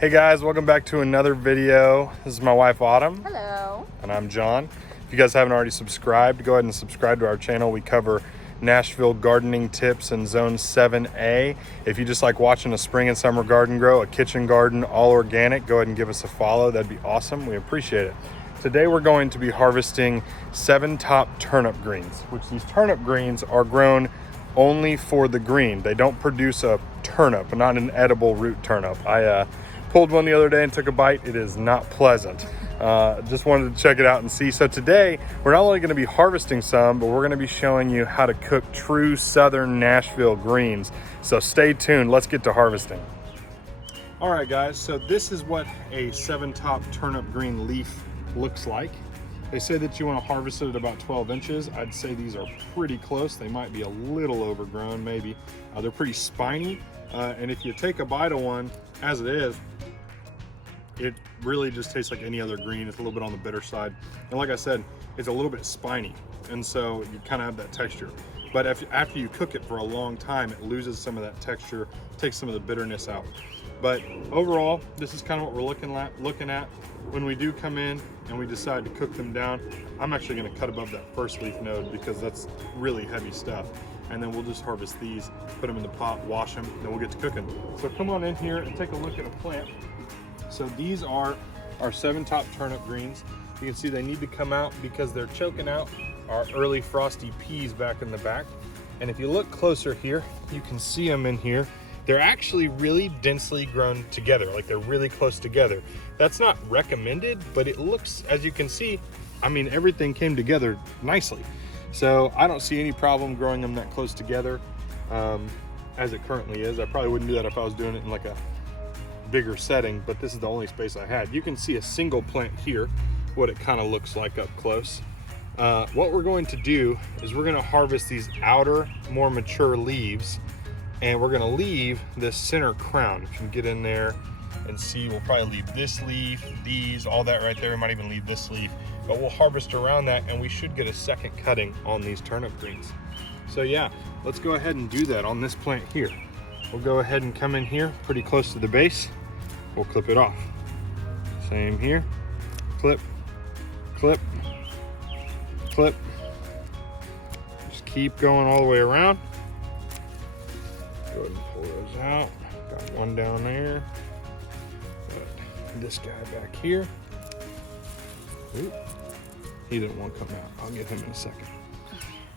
Hey guys, welcome back to another video. This is my wife Autumn. Hello. And I'm John. If you guys haven't already subscribed, go ahead and subscribe to our channel. We cover Nashville gardening tips in Zone 7A. If you just like watching a spring and summer garden grow, a kitchen garden, all organic, go ahead and give us a follow. That'd be awesome. We appreciate it. Today we're going to be harvesting 7 top turnip greens, which these turnip greens are grown only for the green. They don't produce a turnip, not an edible root turnip. I pulled one the other day and took a bite. It is not pleasant. Just wanted to check it out and see. So today we're not only going to be harvesting some, but we're going to be showing you how to cook true southern Nashville greens. So stay tuned. Let's get to harvesting. All right guys, so this is what a 7 top turnip green leaf looks like. They say that you want to harvest it at about 12 inches. I'd say these are pretty close. They might be a little overgrown maybe. They're pretty spiny, and if you take a bite of one as it is, it really just tastes like any other green. It's a little bit on the bitter side, and like I said, it's a little bit spiny, and so you kind of have that texture. But after you cook it for a long time, it loses some of that texture, takes some of the bitterness out. But overall, this is kind of what we're looking at when we do come in and we decide to cook them down. I'm actually going to cut above that first leaf node because that's really heavy stuff. And then we'll just harvest these, put them in the pot, wash them, then we'll get to cooking. So come on in here and take a look at a plant. So these are our 7 top turnip greens. You can see they need to come out because they're choking out our early frosty peas back in the back. And if you look closer here, you can see them in here. They're actually really densely grown together, like they're really close together. That's not recommended, but it looks, as you can see, I mean, everything came together nicely. So I don't see any problem growing them that close together as it currently is. I probably wouldn't do that if I was doing it in like a bigger setting, but this is the only space I had. You can see a single plant here, what it kind of looks like up close. What we're going to do is we're going to harvest these outer, more mature leaves, and we're going to leave this center crown. If you can get in there and see, we'll probably leave this leaf, these, all that right there. We might even leave this leaf, but we'll harvest around that, and we should get a second cutting on these turnip greens. So yeah, let's go ahead and do that on this plant here. We'll go ahead and come in here pretty close to the base. We'll clip it off. Same here. Clip, clip, clip. Just keep going all the way around. Go ahead and pull those out. Got one down there. Got this guy back here. Ooh, he didn't want to come out. I'll get him in a second.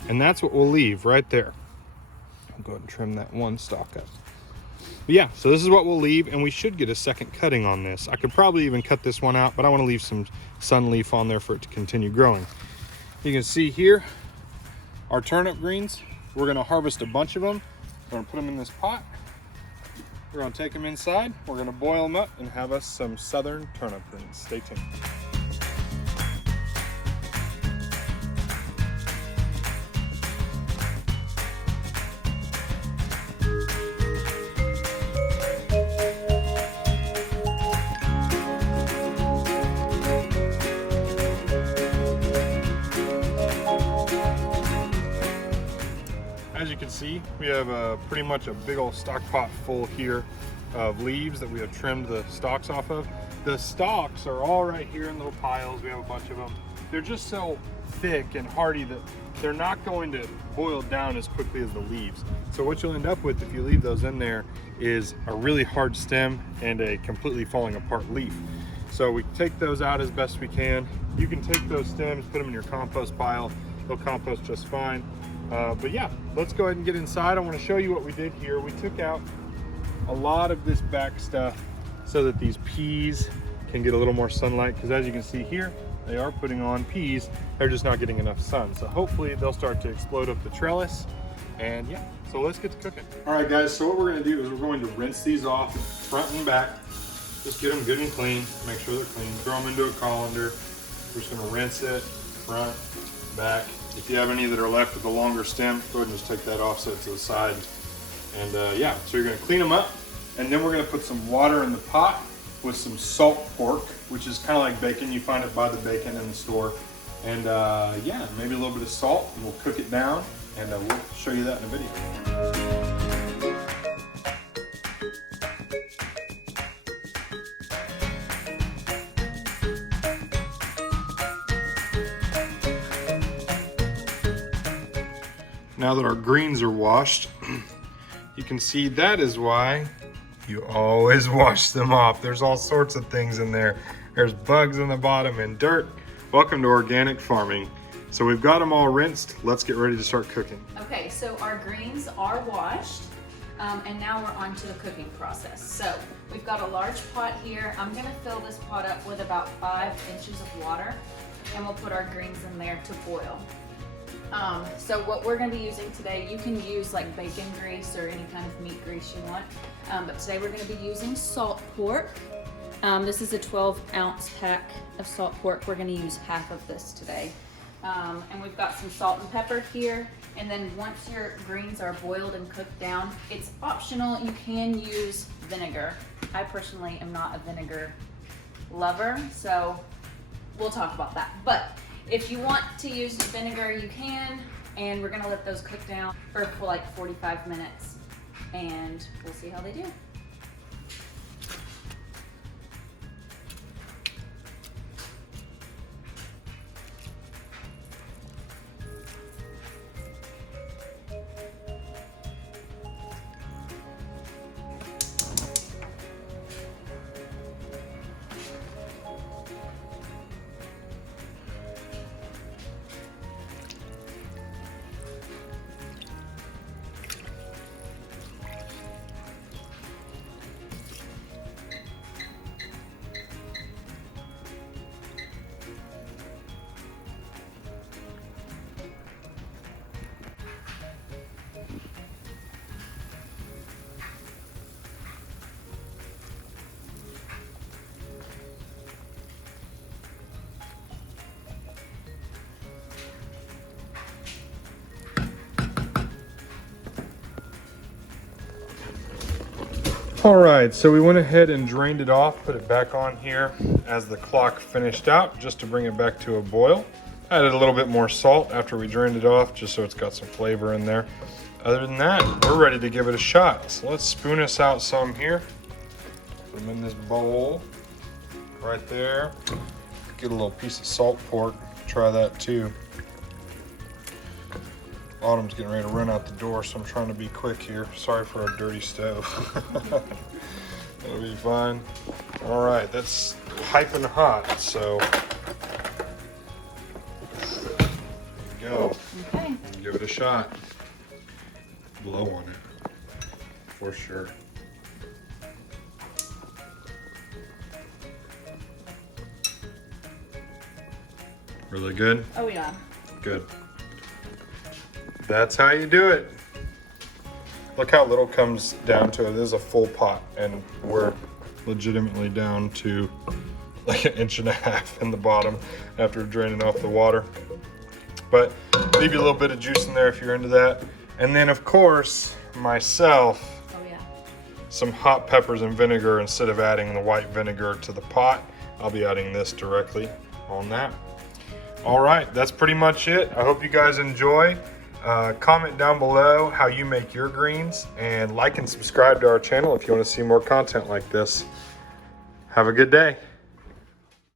And that's what we'll leave right there. I'll go ahead and trim that one stalk up. But yeah, so this is what we'll leave, and we should get a second cutting on this. I could probably even cut this one out, but I want to leave some sun leaf on there for it to continue growing. You can see here our turnip greens. We're going to harvest a bunch of them. We're going to put them in this pot. We're going to take them inside. We're going to boil them up and have us some southern turnip greens. Stay tuned. As you can see, we have pretty much a big old stock pot full here of leaves that we have trimmed the stalks off of. The stalks are all right here in little piles. We have a bunch of them. They're just so thick and hardy that they're not going to boil down as quickly as the leaves. So what you'll end up with if you leave those in there is a really hard stem and a completely falling apart leaf. So we take those out as best we can. You can take those stems, put them in your compost pile. They'll compost just fine. But yeah, let's go ahead and get inside. I want to show you what we did here. We took out a lot of this back stuff so that these peas can get a little more sunlight, because as you can see here, they are putting on peas. They're just not getting enough sun. So hopefully they'll start to explode up the trellis. And yeah, so let's get to cooking. All right guys, so what we're going to do is we're going to rinse these off front and back. Just get them good and clean, make sure they're clean. Throw them into a colander. We're just going to rinse it front, back. If you have any that are left with a longer stem, go ahead and just take that off, set it to the side. And yeah, so you're gonna clean them up, and then we're gonna put some water in the pot with some salt pork, which is kind of like bacon. You find it by the bacon in the store. And yeah, maybe a little bit of salt, and we'll cook it down, and we'll show you that in a video. now that our greens are washed, you can see that is why you always wash them off. There's all sorts of things in there. There's bugs in the bottom and dirt. Welcome to organic farming. So we've got them all rinsed. Let's get ready to start cooking. Okay, so our greens are washed, and now we're on to the cooking process. So we've got a large pot here. I'm gonna fill this pot up with about 5 inches of water, and we'll put our greens in there to boil. So what we're gonna be using today, you can use like bacon grease or any kind of meat grease you want, but today we're gonna be using salt pork. This is a 12-ounce pack of salt pork. We're gonna use half of this today. And we've got some salt and pepper here. And then once your greens are boiled and cooked down, it's optional. You can use vinegar. I personally am not a vinegar lover, so we'll talk about that. But if you want to use vinegar, you can. And we're gonna let those cook down for like 45 minutes, and we'll see how they do. All right, so we went ahead and drained it off, put it back on here as the clock finished out, just to bring it back to a boil. Added a little bit more salt after we drained it off, just so it's got some flavor in there. Other than that, we're ready to give it a shot. So let's spoon us out some here. Put them in this bowl right there. Get a little piece of salt pork, try that too. Autumn's getting ready to run out the door, so I'm trying to be quick here. Sorry for our dirty stove. That'll be fine. All right, that's piping hot, so there you go. Okay. Give it a shot. Blow on it, for sure. Really good? Oh yeah. Good. That's how you do it. Look how little comes down to it. It is a full pot, and we're legitimately down to like 1.5 inches in the bottom after draining off the water. But leave you a little bit of juice in there if you're into that. And then of course, myself, some hot peppers and vinegar. Instead of adding the white vinegar to the pot, I'll be adding this directly on that. All right, that's pretty much it. I hope you guys enjoy. Comment down below how you make your greens, and like and subscribe to our channel if you want to see more content like this. Have a good day.